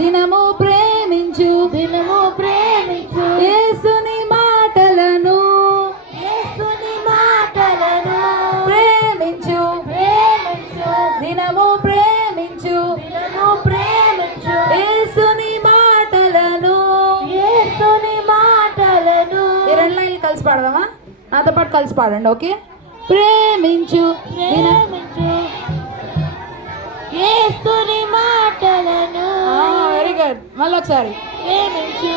దినము ప్రేమించు దినము ప్రేమించు యేసుని మాటలను ప్రేమించు దినము ప్రేమించు యేసుని మాటలను ఈ రెండు లైన్లు కలిసి పాడదామా? నాతో పాటు కలిసి పాడండి. ఓకే. ప్రేమించు యేసుని మాటలను. Very good. మళ్ళీ ఒకసారి ప్రేమించు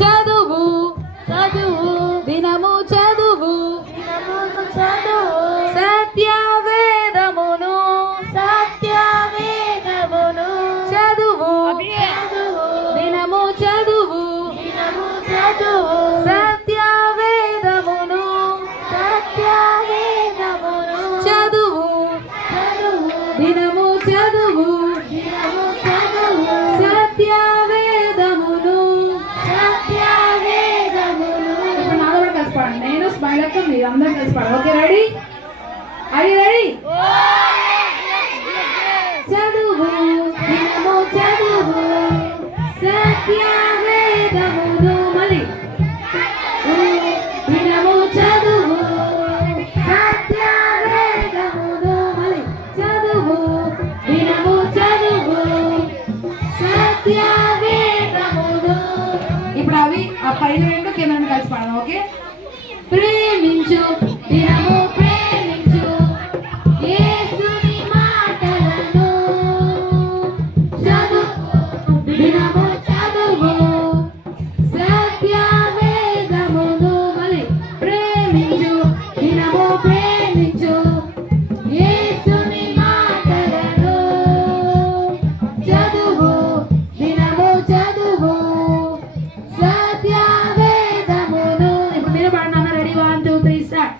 చదువు దినము చదువు సత్యవేదమును చదువు దినము చదువు సత్యవేదమును చదువు దినము చదువు సత్యవేదమును. ఇప్పుడు నాతో కూడా కలిసి పాడండి. నేను స్మైల్ అక్క, మీరు అందరూ కలిసి పాడండి. Okay, ready? రెడీ? చదువు దినము చదువు సత్యవేదమును. మళ్ళీ దినము చదువు సత్యవేదమును. మళ్ళీ చదువు దినము చదువు సత్యవేదమును. ఇప్పుడు అవి ఆ పైన రెండు కింద రెండు కలిసి పాడదాం. ఓకే. ప్రేమించు దినము ప్రేమించు యేసుని మాటలను చదువు దినము చదువు సత్యవేదమును. మళ్ళీ ప్రేమించు దినము ప్రేమించు యేసుని మాటలను చదువు దినము చదువు సత్యవేదమును. ఇప్పుడు మీరు పాడండి. రెడీ? 1 2 3 స్టార్ట్.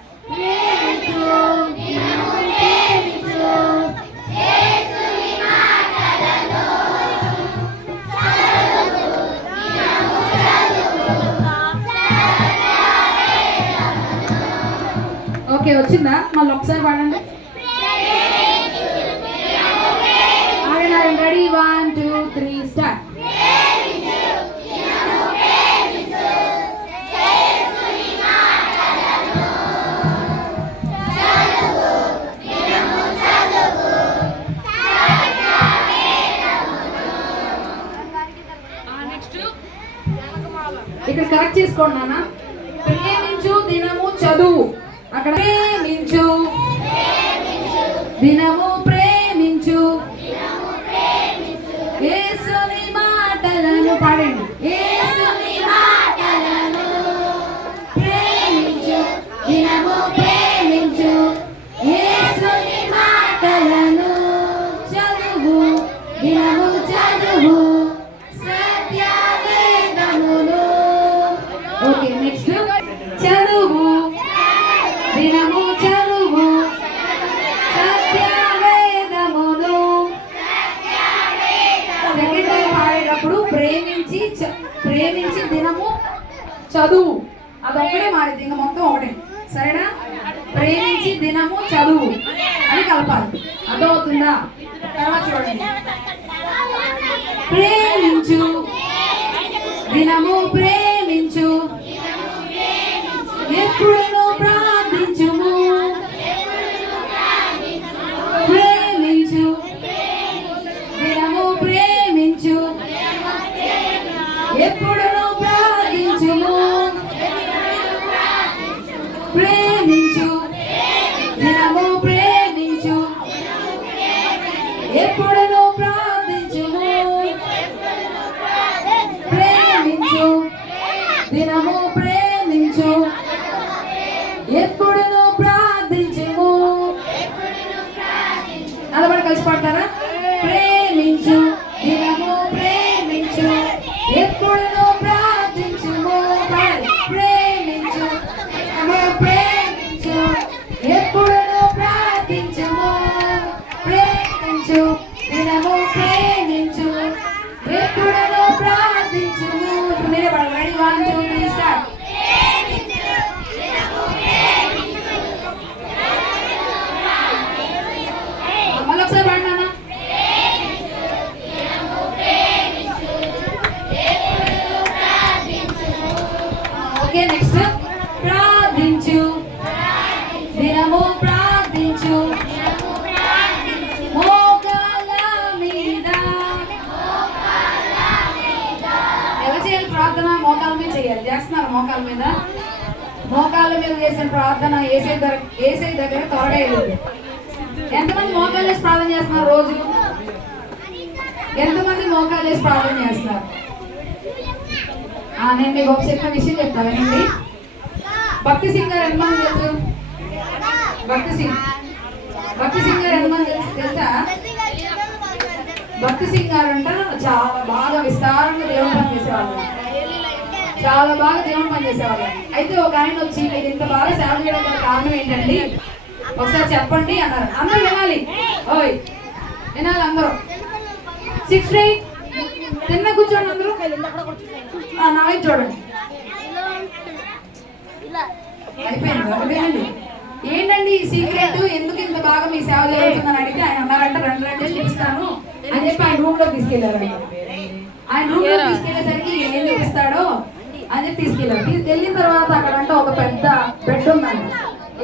ఓకే, వచ్చిందా? మళ్ళీ ఒకసారి పాడండి. రెడీ? 1 2 3 స్టార్ట్. ఇక్కడ కరెక్ట్ చేసుకోండి నాన్న. ప్రేమించు దినము చదువు. అక్కడ ప్రేమించు దినము ప్రేమించు యేసుని మాటలను పాడండి. యేసుని మాటలను ప్రేమించు దినము ప్రేమించు యేసుని మాటలను చదువు దినము చదువు సత్యవేదమును. ఓకే, నెక్స్ట్ చదువు దినము చదువు సత్యవేదమును. సెకండ్ టైం పాడేటప్పుడు ప్రేమించి దినము చదువు అదొక్కడే మారింది, ఇంకా మొత్తం ఒకటే. సరేనా? ప్రేమించి దినము చదువు అని కలపాలి. అర్థమవుతుందా? తర్వాత చూడండి. ప్రేమించు దినము ప్రేమించు ఎప్పుడును ప్రార్థించుము. ప్రేమించు దినము ప్రేమించు ఎప్పుడును ప్రార్థించుము. ప్రేమించు దినము ప్రేమించు ఎప్పుడును ప్రార్థించుము. ప్రేమించు దినము ప్రేమించు ఎప్పుడును ప్రార్థించుము. అలా కలిసి పాడతారా? ప్రేమించు దినము ప్రేమించు ఎప్పుడును ప్రార్థించుము. ప్రేమించు ప్రేమించు ఎప్పుడును ప్రార్థించుము. ప్రేమించు దినము ప్రేమించు ఎప్పుడును ప్రార్థించుము. ఇప్పుడు మీరే పాడాలి. రెడీ? 1 2 3 స్టార్ట్. మోకాల మీద. మోకాళ్ళ మీద చేసిన ప్రార్థన ఏసై దగ్గర త్వరగా వెళ్ళింది. ఎంతమంది మోకాళ్ళు వేసి ప్రార్థన చేస్తున్నారు రోజు? ఎంతమంది మోకాళ్ళు వేసి ప్రార్థన చేస్తున్నారు? నేను మీకు ఒక చెప్పిన విషయం చెప్తా వినండి. భక్తి సింగ్ గారు ఎంతమంది తెలుసు? భక్తి సింగ్ గారు ఎంతమంది తెలుసా? భక్తి సింగ్ గారు అంట చాలా బాగా విస్తారంగా దేవుని పని చేసేవాళ్ళు, చాలా బాగా దేవుని పని చేసేవాళ్ళు. అయితే ఒక ఆయన వచ్చి మీరు ఇంత బాగా సేవ చేయడం గల కారణం ఏంటండి ఒకసారి చెప్పండి అన్నారు. అందరూ వినాలి, ఓయ్ వినాలి అందరూ. 6 తిన్న కూర్చోండి అందరూ. నా వైపు చూడండి. అయిపోయింది. ఏంటండి ఈ సీక్రెట్, ఎందుకు ఇంత బాగా మీ సేవ జరుగుతుందని అడిగితే ఆయన అన్నారంట, రెండు చూపిస్తాను అని చెప్పి ఆయన రూమ్ లో తీసుకెళ్లారు. ఆయన రూమ్ లో తీసుకెళ్లేసరికి ఏం చూపిస్తాడో అని చెప్పి తీసుకెళ్లారు. తీసుకెళ్ళిన తర్వాత అక్కడంట ఒక పెద్ద బెడ్ ఉందంట.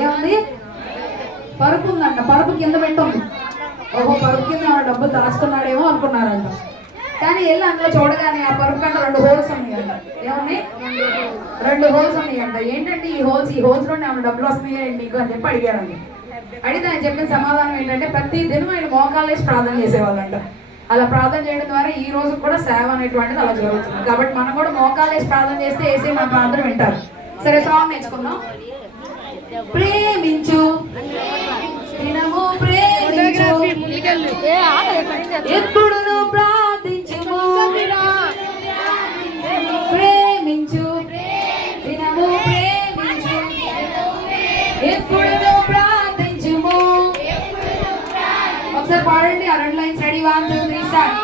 ఏముంది? పరుపు ఉందంట. పరుపు కింద బెడ్ ఉంది. ఓహో, పరుపు కింద డబ్బు దాచుకున్నాడేమో అనుకున్నారంట. కానీ వెళ్ళి అందులో చూడగానే ఆ పరుపు కంటే 2 హోల్స్ ఉన్నాయంట. ఏమున్నాయి? 2 హోల్స్ ఉన్నాయంట. ఏంటంటే ఈ హోల్స్ లోనే ఏమైనా డబ్బులు వస్తున్నాయి నీకు అని చెప్పి అడిగారండి. అడిగితే ఆయన చెప్పిన సమాధానం ఏంటంటే ప్రతి దినం ఆయన మోకాళ్ళు వేసి ప్రార్థన చేసేవాళ్ళంట. అలా ప్రార్థన చేయడం ద్వారా ఈ రోజు కూడా సేవ అనేటువంటిది అలా జరుగుతుంది. కాబట్టి మనం కూడా మోకాళ్ళు వేసి ప్రార్థన చేస్తే వేసి మన ప్రార్థన వింటారు. సరే, సాంగ్ నేర్చుకుందాం. ప్రేమించు దినము ప్రేమించు, ఎప్పుడు నువ్వు ప్రార్థించుము. ప్రేమించు దినము ప్రేమించు, ఎప్పుడు నువ్వు ప్రార్థించుము. ఒకసారి పాడండి ఆ 2 లైన్స్. Ready, 1 2 3 start.